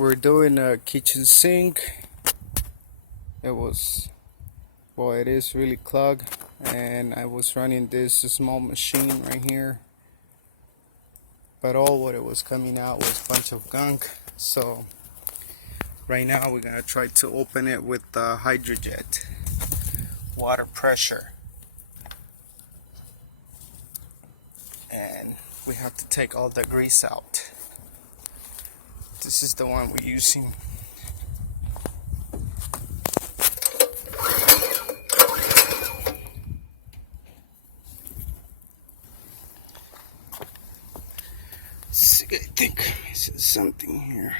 We're doing a kitchen sink. It is really clogged, and I was running this small machine right here, but all what it was coming out was a bunch of gunk. So right now we're gonna try to open it with hydrojet water pressure, and we have to take all the grease out. This is the one we're using. See, I think I missing something here.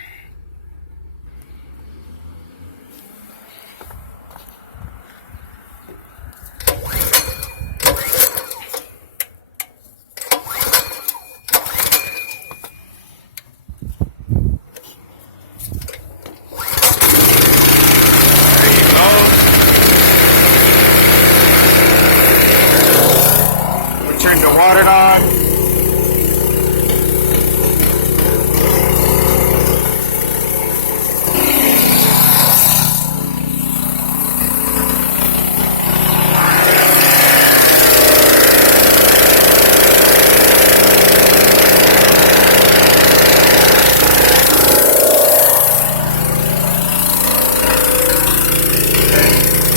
Turn the water on.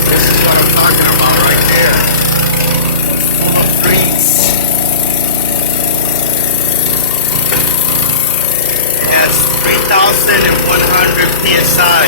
This is what I'm talking about right there. Full of grease. That's 3,100 psi.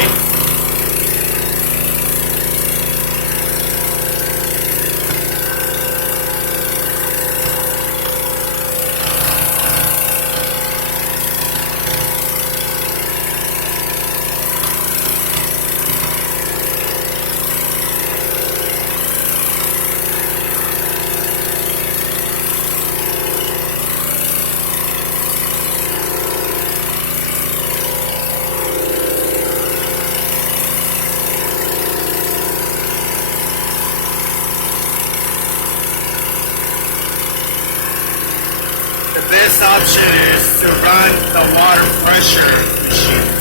The best option is to run the water pressure machine.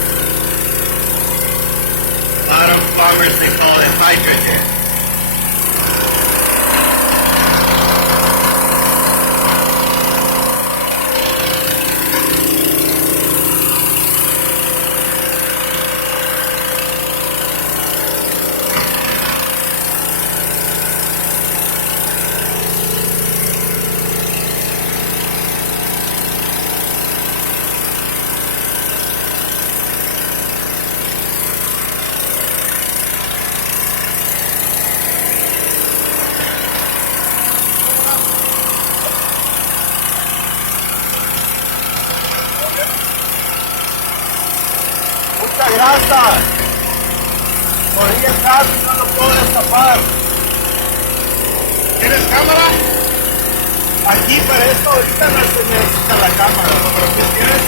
A lot of farmers, they call it hydrojet. Mucha grasa, por ahí atrás no lo puedo destapar. ¿Tienes cámara? Aquí para esto ahorita no se necesita la cámara, pero si tienes